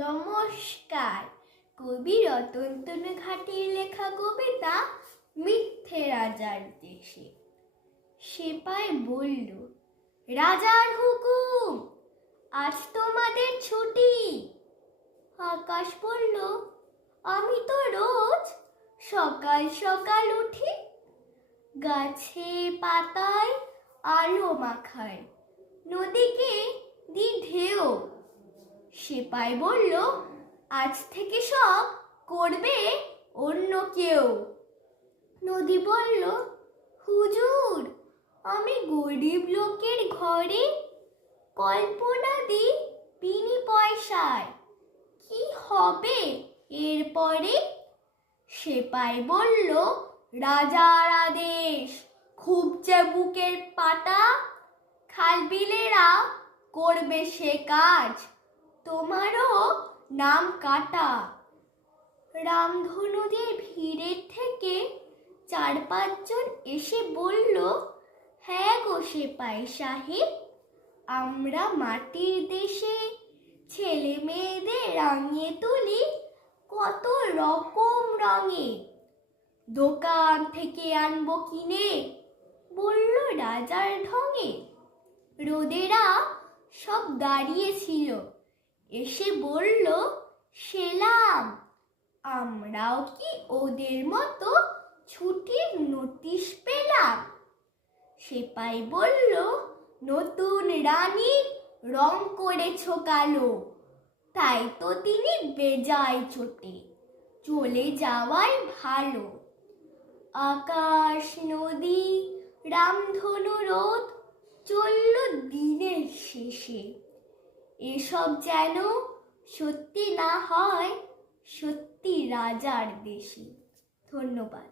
নমস্কার। কবি রতন ঘাটের লেখা কবিতা মিথ্যে রাজার দেশে। সেপাই বলল, রাজার হুকুম, আজ তোমাদের ছুটি। আকাশ বলল, আমি তো রোজ সকাল সকাল উঠি। গাছে পাতায় আলো মাখায়, নদীকে দি ঢেউ। সেপাই বলল, আজ থেকে সব করবে অন্য কেউ। নদী বলল, হুজুর, আমি গরিব লোকের ঘরে কল্পনা দি বিনি পয়সায়, কি হবে এরপরে? সেপাই বলল, রাজার আদেশ, খুব যে বুকের পাটা, খাল বিলেরা করবে সে কাজ, তোমারও নাম কাটা। রামধনুদের ভিড়ের থেকে 4-5 জন এসে বলল, হ্যাঁ গো সেপাই সাহেব, আমরা মাটির দেশে ছেলে মেয়েদের রাঙিয়ে তুলি কত রকম রঙে। দোকান থেকে আনবো কিনে, বলল রাজার ঢঙে। রোদেরা সব দাঁড়িয়েছিল, এসে বলল, সেলাম, আমরাও কি ওদের মতো ছুটির নোটিশ পেলাম? সেপাই বলল, নতুন রানীর রং করেছ কালো, তাই তো তিনি বেজায় চোটে, চলে যাওয়াই ভালো। আকাশ, নদী, রামধনু রোদ চলল দিনের শেষে। এসব যেন সত্যি না হয় সত্যি রাজার দেশে। ধন্যবাদ।